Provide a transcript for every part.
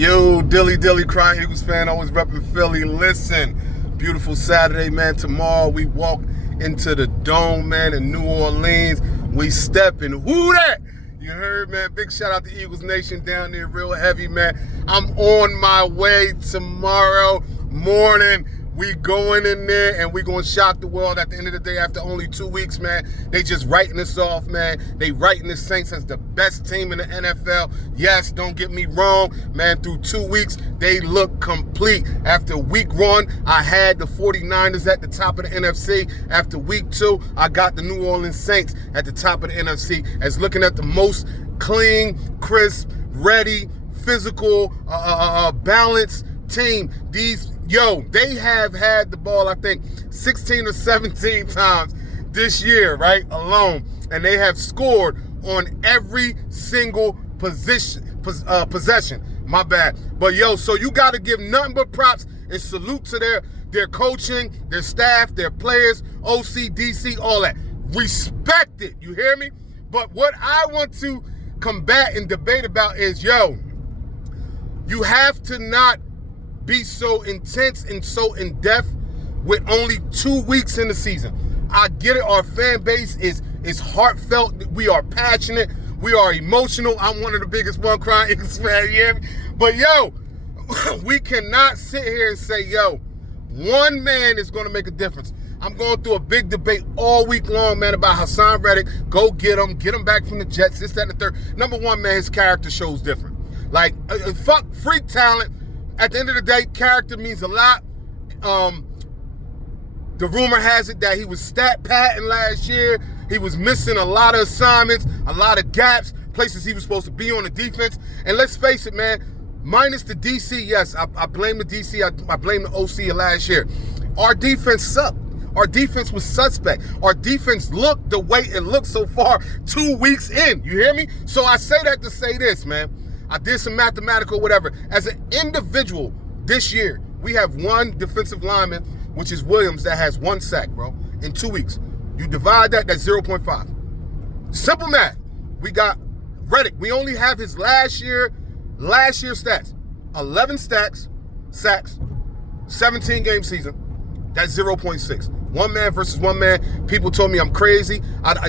Yo, Dilly, crying Eagles fan, always repping Philly. Listen, beautiful Saturday, man. Tomorrow we walk into the Dome, man, in New Orleans. We stepping. Who that? You heard, man. Big shout out to Eagles Nation down there, real heavy, man. I'm on my way tomorrow morning. We going in there and we going to shock the world at the end of the day after only 2 weeks, man. They just writing us off, man. They writing the Saints as the best team in the NFL. Yes, don't get me wrong, man. Through 2 weeks, they look complete. After week 1, I had the 49ers at the top of the NFC. After week 2, I got the New Orleans Saints at the top of the NFC as looking at the most clean, crisp, ready, physical, balanced team. They have had the ball, I think, 16 or 17 times this year, right, alone. And they have scored on every single possession. My bad. But, so you got to give nothing but props and salute to their coaching, their staff, their players, OC, DC, all that. Respect it. You hear me? But what I want to combat and debate about is, you have to not be so intense and so in-depth with only 2 weeks in the season. I get it. Our fan base is heartfelt. We are passionate. We are emotional. I'm one of the biggest crying Eagles fan, you hear me? But, we cannot sit here and say, one man is going to make a difference. I'm going through a big debate all week long, man, about Hassan Reddick. Go get him back from the Jets, this, that, and the third. Number one, man, his character shows different. Like, fuck freak talent. At the end of the day, character means a lot. The rumor has it that he was stat patting last year. He was missing a lot of assignments, a lot of gaps, places he was supposed to be on the defense. And let's face it, man, minus the DC, yes, I blame the DC, I blame the OC last year. Our defense sucked. Our defense was suspect. Our defense looked the way it looked so far 2 weeks in. You hear me? So I say that to say this, man. I did some mathematical whatever. As an individual this year, we have one defensive lineman, which is Williams, that has 1 sack, bro, in 2 weeks. You divide that's 0.5. Simple math. We got Reddick. We only have his last year stats. 11 sacks, 17 game season. That's 0.6. One man versus one man. People told me I'm crazy.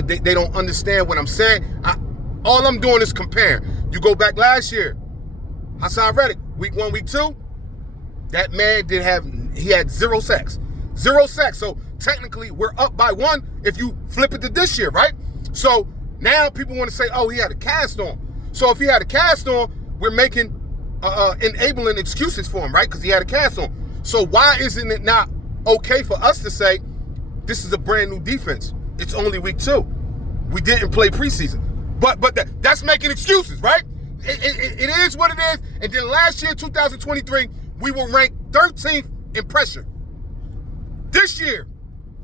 They don't understand what I'm saying. All I'm doing is comparing. You go back last year, Hassan Reddick, week 1, week 2, that man he had 0 sacks. 0 sacks. So technically we're up by 1 if you flip it to this year, right? So now people want to say, he had a cast on. So if he had a cast on, we're making enabling excuses for him, right? Because he had a cast on. So why isn't it not okay for us to say, this is a brand new defense? It's only week 2. We didn't play preseason. But that's making excuses, right? It is what it is. And then last year, 2023, we were ranked 13th in pressure. This year,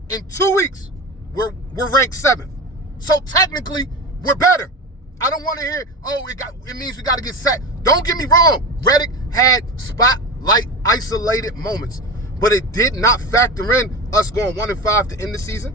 in 2 weeks, we're ranked 7th. So technically, we're better. I don't want to hear, it means we got to get sacked. Don't get me wrong. Reddick had spotlight isolated moments, but it did not factor in us going 1-5 to end the season.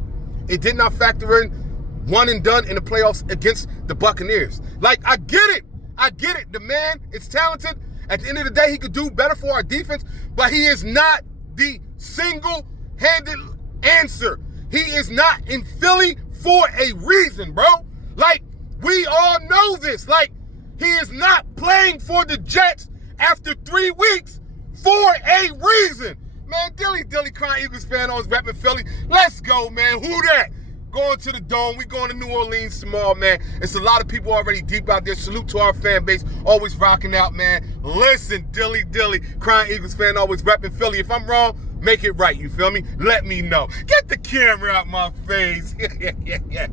It did not factor in one and done in the playoffs against the Buccaneers. Like, I get it. The man is talented. At the end of the day, he could do better for our defense, but he is not the single-handed answer. He is not in Philly for a reason, bro. Like, we all know this. Like, he is not playing for the Jets after 3 weeks for a reason. Man, Dilly, crying Eagles fan, always repping Philly. Let's go, man. Who that? Going to the Dome. We going to New Orleans tomorrow, man. It's a lot of people already deep out there. Salute to our fan base. Always rocking out, man. Listen, Dilly, crying Eagles fan, always repping Philly. If I'm wrong, make it right. You feel me? Let me know. Get the camera out my face. Yeah.